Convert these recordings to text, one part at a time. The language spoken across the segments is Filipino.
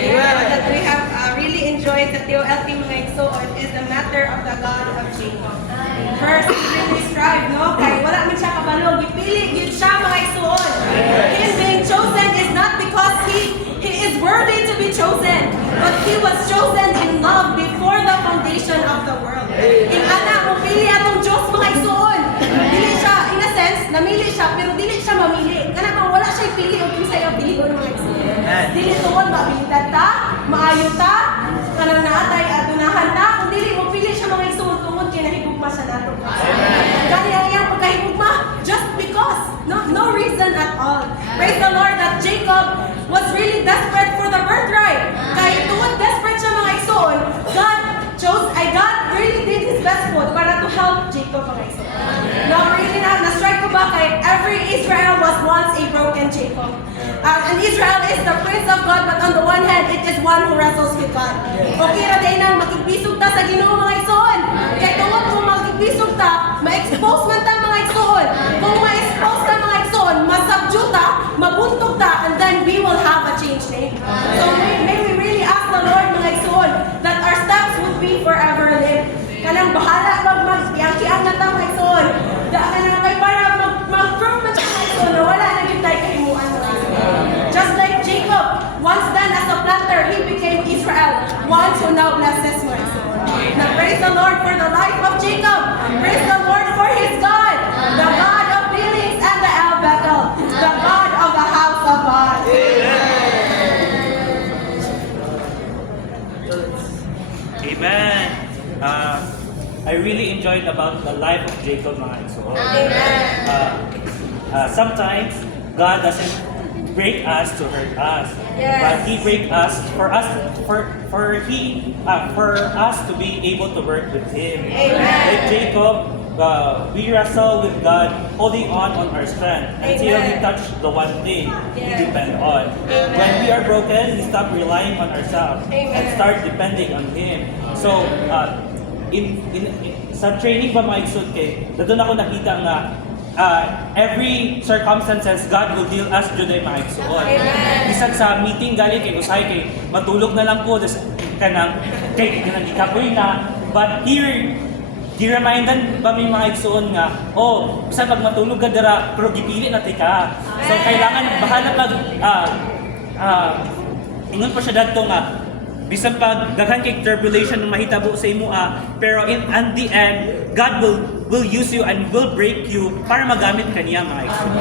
That we have really enjoyed sa TOLT mga igsoon is the matter of the God of Jacob. First, he really strive, no? Kaya wala man siya kabalo, gipili, yun siya mga igsoon. Him being chosen is not because he is worthy to be chosen, but he was chosen in love before the foundation of the world. In anak mo, pili atong Diyos mga igsoon. Dili siya, in a sense, namili siya, pero dili siya mamili. Kana kung wala siya pili, o kung sa'yo pilion mga igsoon. Dili tuon, mabilidad ta, maayo ta, kanang naatay, adunahan ta, kung dili mo pili siya mga igsoon, tungod kinahigugma sa nato. Gani ang iyang pagkahigugma, just because, no reason at all. Praise the Lord that Jacob was really desperate for the birthright. Kaya tuwad desperate siya mga igsoon, God really did His best foot para to help Jacob mga igsoon. Now really na-strike ko ba kay every Israel was once a broken Jacob. And Israel is the prince of God, but on the one hand, it is one who wrestles with God. Okay ra din nang makigbisog ta sa Ginoo mga igsoon. Kaya tungod kung makigbisog ta, ma-expose man ta mga igsoon. Kung ma-expose ta mga igsoon, masubdue ta, mabuntog ta, and then we will have a changed name. So may we really ask the Lord mga igsoon that our steps would be forever lit. Kanang bahala mag-yangkiang na ta mga igsoon. Kanang kay para mag-prove man siya mga igsoon na wala na yung tayo kahimuan mga igsoon. Just like Jacob, once then as a planter, he became Israel, one who now blesses my soul. Now praise the Lord for the life of Jacob. Praise the Lord for his God, the God of feelings and the El Bethel, the God of the house of God. Amen. I really enjoyed about the life of Jacob mga igsoon. Sometimes God doesn't break us to hurt us, but He break us for us to be able to work with Him. Like Jacob, we wrestle with God, holding on our strength until we touch the one thing we depend on. When we are broken, we stop relying on ourselves and start depending on Him. So, sa training ba mga igsoon kay, doon ako nakita nga every circumstances God will deal us jud ay mga igsoon. Bisan sa meeting gali kay usahay kay matulog na lang ko kanang gikapoy na, but here gi-remindan ba may mga igsoon nga, bisan pag matulog ka dira pero gipili na ka. So kailangan bahala pag ingon pa siya dadto nga bisan pag daghan kay tribulation na mahitabo sa imo pero in the end God will use you and will break you para magamit kaniya mga igsoon.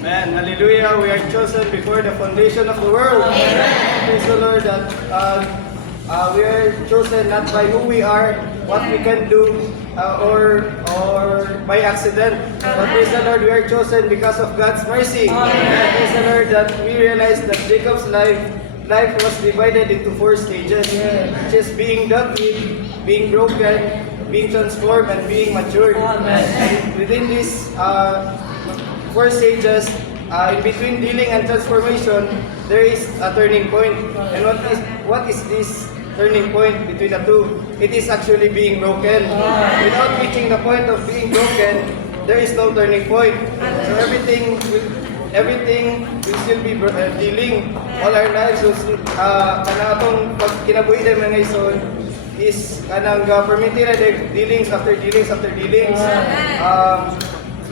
Amen. Hallelujah. We are chosen before the foundation of the world. Amen. Praise the Lord that we are chosen not by who we are, what we can do, or by accident. But praise the Lord, we are chosen because of God's mercy. And praise the Lord that we realize that Jacob's life was divided into 4 stages, which is being doubted, being broken, being transformed, and being matured. And within these 4 stages, in between healing and transformation, there is a turning point. And what is this turning point between the two? It is actually being broken. Without reaching the point of being broken, there is no turning point. So everything will still be dealing. All our lives will still, kanang atong pag kinabuhi din mga ison is kanang permitted dealings after dealings after dealings.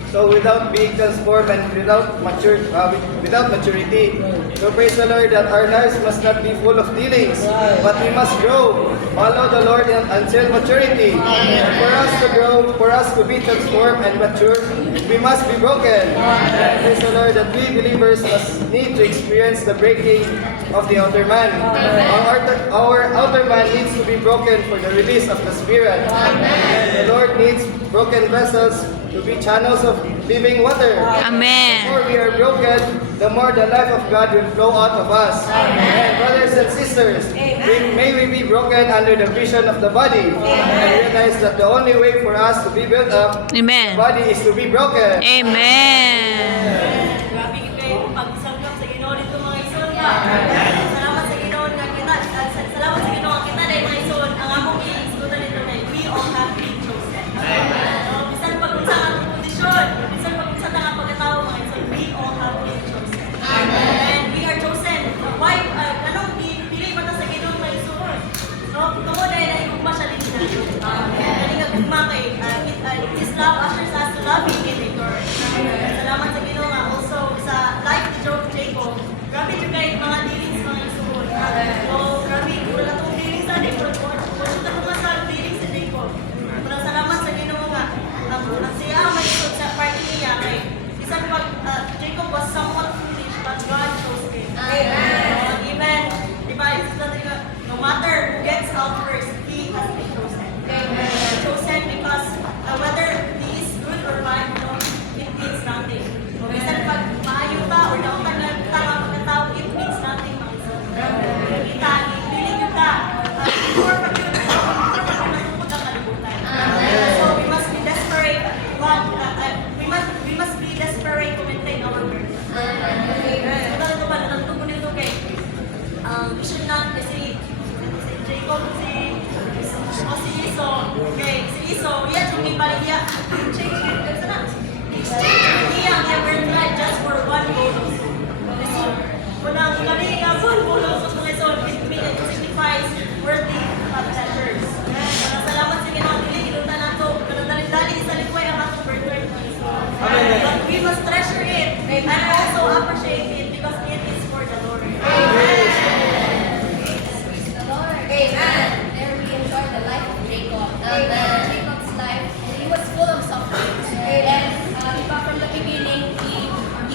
So without being transformed and without maturity, So praise the Lord that our lives must not be full of dealings, but we must grow, follow the Lord until maturity. And for us to grow, for us to be transformed and mature, we must be broken. Praise the Lord that we believers must need to experience the breaking of the outer man. Our outer man needs to be broken for the release of the Spirit. The Lord needs broken vessels to be channels of living water. Amen. The more we are broken, the more the life of God will flow out of us. And brothers and sisters, may we be broken under the vision of the body. And realize that the only way for us to be built up, the Amen. body is to be broken. Amen. Grabe kayo pagsanggap sa Ginoo dito mga igsoon ka. Salamat sa Ginoo nga kita. Salamat sa Ginoo nga kita dahil mga igsoon ang among iisgutan nito na we all have been chosen. Bisan pag unsa ang atong kondisyon, bisan pag unsa ang pagkatao mga igsoon, we all have been chosen. And we are chosen. Why? Anong pili ba ta sa Ginoo mga igsoon? No, tumo dahil nahigugma siya din natin. Dahil nga gugma kay His love ushers us to love Him in return. Salamat sa Ginoo nga also sa life ni Jacob. Grabe jud kay mga dealings mga igsoon. So grabe wala tong dealings sa di ko ta ko sa dealings sa Jacob. Pero salamat sa Ginoo nga ang siya may igsoon sa party niya kay bisan pag Jacob was somewhat foolish but God chose him. Amen. Diba, no matter who gets out first, he has been chosen. Chosen because whether he is good or bad, no, it means nothing. Bisan pag maayo ta or daw ka na tama pagkatao, it means nothing. Kita, feeling yun ka. Before pag yun, natupod ang kalibutan. So we must be desperate. We must be desperate to maintain our birth. So talaga ba, natutupon nito kay we should not kasi si Jacob, si Iso, okay, si Iso, yan yung ipaligya, exchange niya birthright just for one bonus. Kasi, kunang kami nga one bonus, so mga ison, it signifies worthy of treasures. Salamat sa Ginoo, dili ginutan nato, pero dali-dali isa likway ang atong birthright. But we must treasure it and also appreciate it because it is for the Lord. Amen. There we enjoy the life of Jacob. Jacob's life, he was full of suffering. And from the beginning, he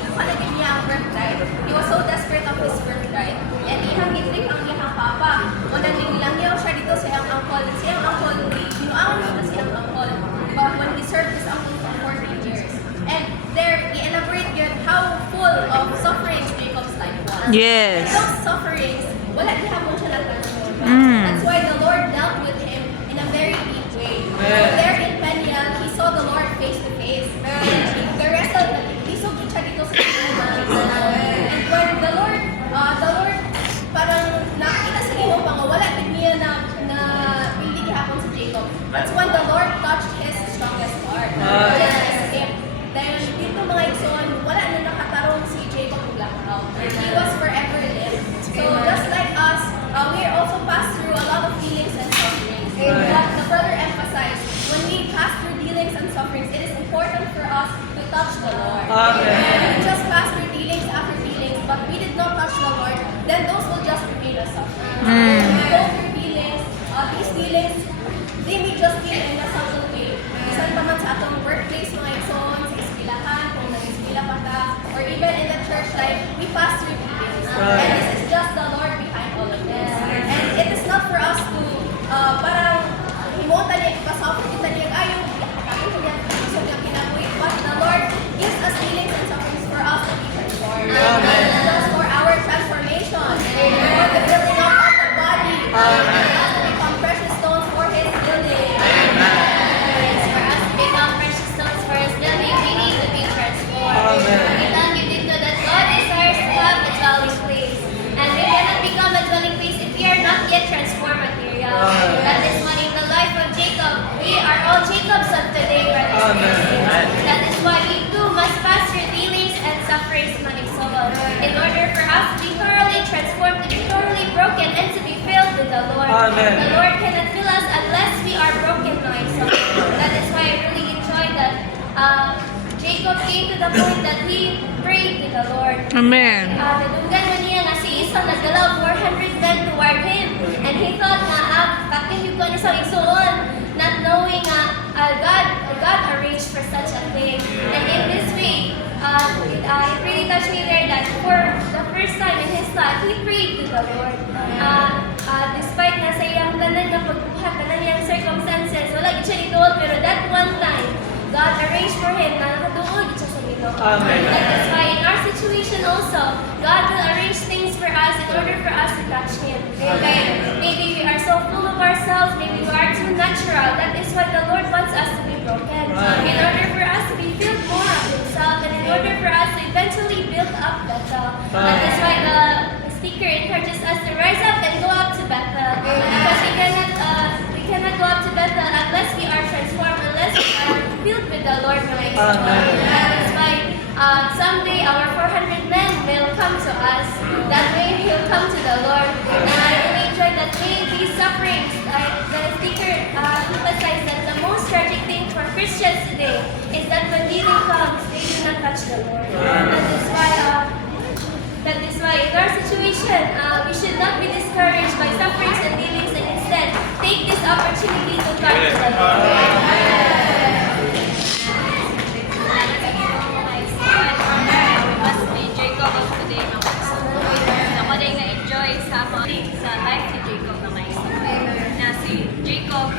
kuhalagin niya ang birthright. He was so desperate of his birthright. And ihang itrik ang iyang papa. Unang nilangyaw siya dito sa iyang uncle. Siyang uncle, kinuangon niya na siyang uncle. Diba? When he served his uncle for 14 years. And there, i-elaborate yun how full of sufferings Jacob's life was. Yes. And those sufferings, wala gihapon siya nagkaroon. That's why the Lord dealt with him in a very deep way. So there in Peniel, he saw the Lord face to face. And the rest of he saw siya dito sa and when the Lord parang nakita sa Ginoo pa nga wala din niya na hindi gihapon sa Jacob. That's when the Lord touched his strongest part. Just him. Dahil dito mga igsoon, wala na nakatarong si Jacob ug lakaw. He was forever lived. So just like us, we also pass through a lot of feelings and sufferings. But the brother emphasized, when we pass through dealings and sufferings, it is important for us to touch the Lord. If we just pass through dealings after dealings, but we did not touch the Lord, then those will just remain as sufferings. When we go through dealings, these dealings, they may just be in a subtle way. Bisan pa man sa atong workplace, mga igsoon, sa eskwelahan, kung nag-eskwela pa ta, or even in the church life, we pass through dealings. And this is just the Lord behind all of this. And it is not for us to parang himota niya, pasafot kita niya, ayaw, kakain ko niya, gusto niya kinabuhi. But the Lord gives us healings and sufferings for us to be transformed. It's just for our transformation. For the building up of the body. For us to become precious stones for His building. For us to become precious stones for His building, we need to be transformed. We thank you dito that God desires to have a dwelling place. And we cannot become a dwelling place if we are not yet transformed material. That is why in the life of Jacob, we are all Jacobs of today, brothers and sisters. That is why we too must pass through dealings and sufferings, in order for us to be thoroughly transformed, to be thoroughly broken, and to be filled with the Lord. Amen. The Lord cannot fill us unless we are broken by something. That is why I really enjoy that Jacob came to the point that he prayed to the Lord. Amen. Nadunggan mo niya nga si Esau nagdala 400 men toward him. And he thought na, kakayog ko na sa igsoon, not knowing God arranged for such a thing. And in this way, it really touched me there that for the first time in his life, he prayed to the Lord. Despite na sa iyang tanan na pagbuhat, tanan niyang circumstances, wala siya ituod, pero that one time, God arranged for him na nakatuod siya sa Ginoo. Amen. That's why in our situation also, God will arrange things for us in order for us to touch Him. Okay? Maybe we are so full of ourselves, maybe we are too natural. That is why the Lord wants us to be broken. In order for us to be filled more of Himself, and in order for us to eventually build up Bethel. That is why the speaker encourages us to rise up and go up to Bethel. Because we cannot go up to Bethel unless we are transformed, unless we are filled with the Lord Christ. That is why someday our 400 men will come to us. That way He'll come to the Lord. And I really enjoy that these sufferings. The speaker emphasized that the most tragic thing for Christians today is that when healing comes, they do not touch the Lord. That is why in our situation, we should not be discouraged by sufferings and dealings, and instead take this opportunity to come to the Lord. Mas ni Jacob of today mga iso. Ako rin na-enjoy sa life ni Jacob mga iso. Na si Jacob,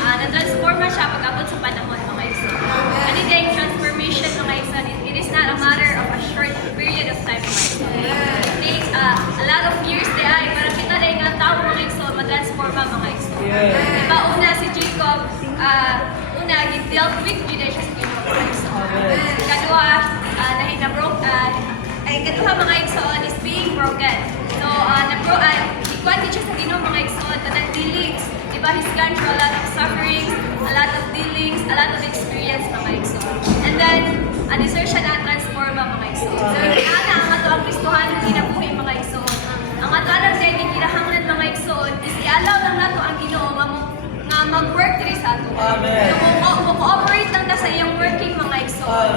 na-transform na siya pag-abot sa panahon mga iso. Ano yung transformation mga iso? It is not a matter of a short period of time mga iso. It takes a lot of years na ay para kita na yung tao mga iso, matransform mga iso. Diba una si Jacob, dealt with Judas mga iso. Kadua mga igsoon is being broken. So, ikuan din siya sa Ginoo mga igsoon, tanang dealings. Diba, he's gone through a lot of sufferings, a lot of dealings, a lot of experience mga igsoon. And then, deserve siya na transform mga igsoon. So, ana ang ato ang Kristohan ng kinabuhi mga igsoon. Ang ato lang din yung kinahanglan mga igsoon is i-allow lang nato ang Ginoo nga mag-work diri sa ato. Amen. So, mo-cooperate lang ta sa iyong working mga igsoon.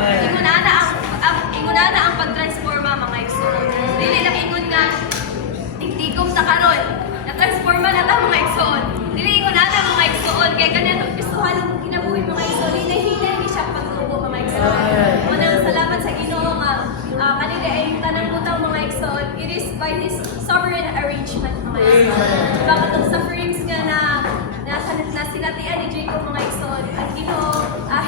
Ingunana ang pag-transforma mga igsoon. Dili lang ingon nga tigtigom ta karon. Na-transforma na ta mga igsoon. Dili ingunana mga igsoon kay kanang Kristohan ang kinabuhi mga igsoon. Hinay siya pagtubo mga igsoon. Unang salamat sa Ginoo nga kanina ay tanang butaw mga igsoon. It is by His sovereign arrangement mga igsoon. Diba katong sufferings nga na sinatian ni Jacob mga igsoon, ang Ginoo,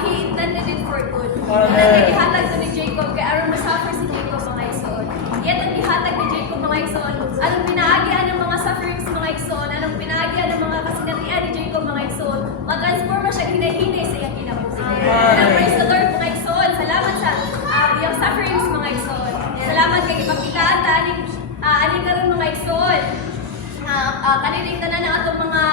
He intended it for good. Naghihatag ko ni Jacob, kaya aron masuffer si Jacob mga igsoon. Yan ang ihatag ni Jacob mga igsoon. Anong pinaagian ng mga sufferings mga igsoon, anong pinaagian ng mga kasinatian ni Jacob mga igsoon, matransforma siya hinay-hinay sa iyang kinabuhi. Praise the Lord mga igsoon. Salamat sa iyang sufferings mga igsoon. Salamat kay ipagkitaan ta aning karon mga igsoon. Kanilang tanan ang atong mga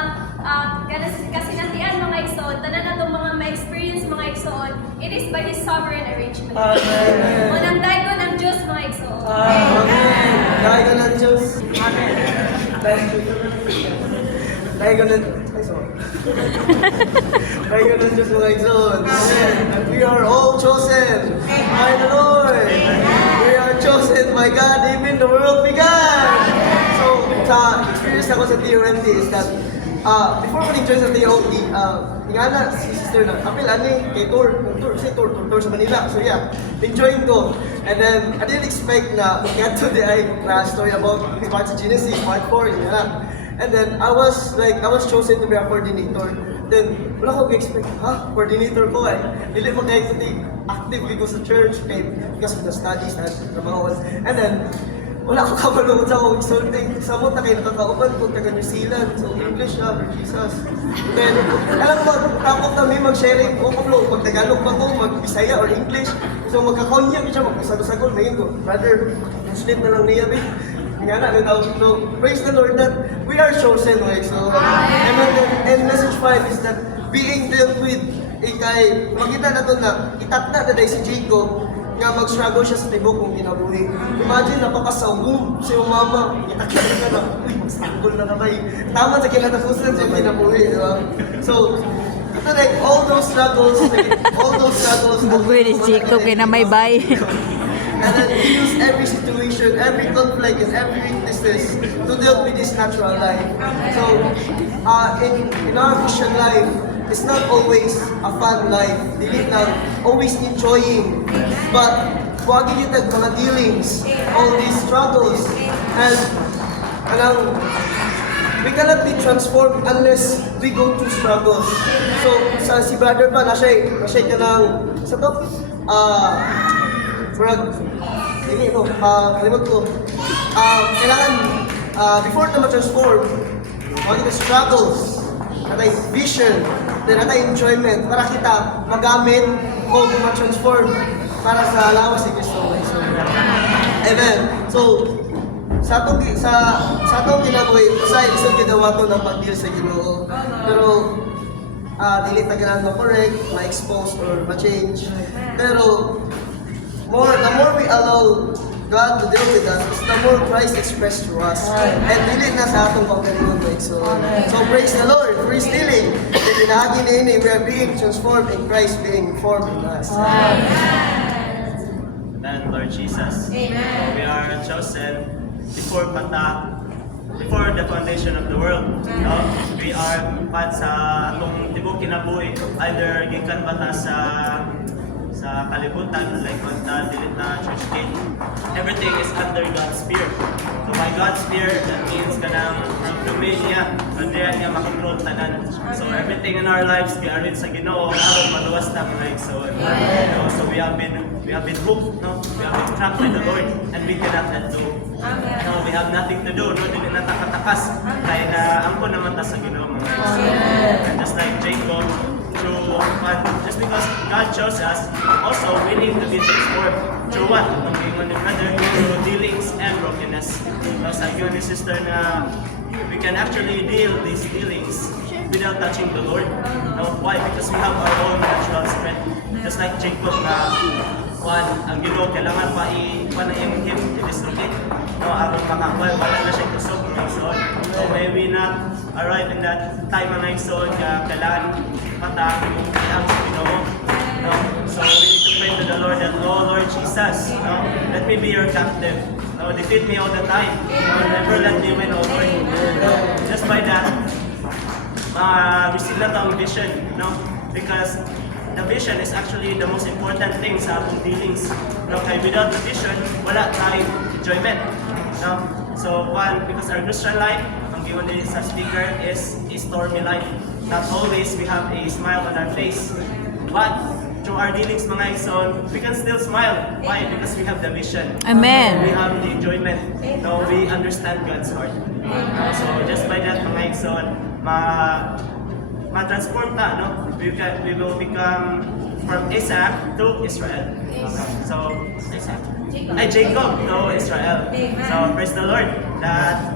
kasinatian mga igsoon, tanan atong mga ma-experience mga igsoon, it is by His sovereign arrangement. Amen. Unang dayon ng Diyos mga igsoon. Amen. Dahil ka ng Diyos. Amen. Dahil ka ng... Ay, sorry. Dahil ka ng Diyos mga igsoon. Amen. And we are all chosen by the Lord. We are chosen by God even the world began. So, sa experience ako sa TONT is that before ko nag-join sa TOT, ingana si sister na, apil ani, kay tour sa Manila. So yeah, nag-join ko. And then, I didn't expect na get to the story about parts of Genesis, part 4, yun na. And then, I was chosen to be a coordinator. Then, wala ko expect, coordinator ko ay. Dili mo kayo actively ko sa church, because of the studies na trabaho. And then, wala ko kabalungan sa akong exalting. Samot na kayo nakakaupan kung taga New Zealand. So, English na, Lord Jesus. Then, alam mo, takot kami mag-sharing o kaplo. Pag Tagalog pa ko, mag-Bisaya or English. So, magkakaunya ko siya, mag-sagol-sagol. Ngayon ko, brother, Muslim na lang niya, babe. Nga na, so, praise the Lord that we are chosen, right? So, and message 5 is that being dealt with, ikay, makita na doon na, itatna na dahil si Jacob, nga mag-struggle siya sa tibok kung kinabuhi. Imagine, napakasawong si mama, itakyan ka na, uy, mag-struggle na kamay. Tama sa kinatapusan sa kinabuhi, di ba? So, ito like, all those struggles, Bugoy ni Jacob kay na may bay. And then He used every situation, every conflict, and every weaknesses to deal with this natural life. So, in our Christian life, it's not always a fun life. Dili lang always enjoying. But, huwag yung mga dealings, all these struggles, and we cannot be transformed unless we go through struggles. So, si brother pa, na-share ka ng, sa to, kalimot ko, kailangan, before na ma-transform, huwag yung struggles, natay vision, then natay enjoyment, para kita magamit o ma-transform para sa lawas ni Kristo. Amen. So, sa atong kinabuhi, sa isang ginawa to ng pag-deal sa Ginoo. Pero, dili ta ganahan ma-correct, ma-expose or ma-change. Pero, the more we allow God to deal with us, is the more Christ expressed to us. And dili na sa atong pagkalimot. So praise the Lord for His dealing. And pinahagi ni ini, we are being transformed in Christ being formed in us. And Lord Jesus, Amen. we are chosen before the foundation of the world. No? We are pat sa atong tibok kinabuhi, either gikan ba ta sa kalibutan, like on the dilit na church gate. Everything is under God's fear. So by God's fear, that means kanang domain niya, kandiyan niya makontrol tanan. So everything in our lives, giarin sa Ginoo, aron maluwas ta mga igsoon. So we have been hooked, no? We have been trapped by the Lord, and we cannot let go. No, we have nothing to do, no? Dili na takatakas. Kaya na angko naman ta sa Ginoo mga igsoon. And just like Jacob, just because God chose us, also we need to be transformed through what? Through one another, through dealings and brokenness. So sa iyo ni sister na we can actually deal these dealings without touching the Lord. No? Why? Because we have our own natural strength. Just like Jacob na ang Ginoo kailangan pa i-panayang him, i-dislocate. No, aron makakuha, wala na siya kusog ng igsoon. So may we not arrive in that time ng igsoon na kailangan patang yung kailangan sa Ginoo. No? So we need to pray to the Lord that, oh Lord Jesus, no? Let me be your captive. No? Defeat me all the time. No? Never let me win, oh Lord. No? Just by that, receive na tayong vision. No? Because the vision is actually the most important thing sa atong dealings. No? Kaya without the vision, wala tayong enjoyment. No? So one, because our Christian life, ang given din sa speaker is a stormy life. Not always we have a smile on our face. But through our dealings mga igsoon, we can still smile. Why? Because we have the vision. Amen. We have the enjoyment. No, we understand God's heart. So just by that mga igsoon, ma-transform ta, no? We will become from Isaac to Israel. So, Isaac. Jacob to Israel. So, praise the Lord that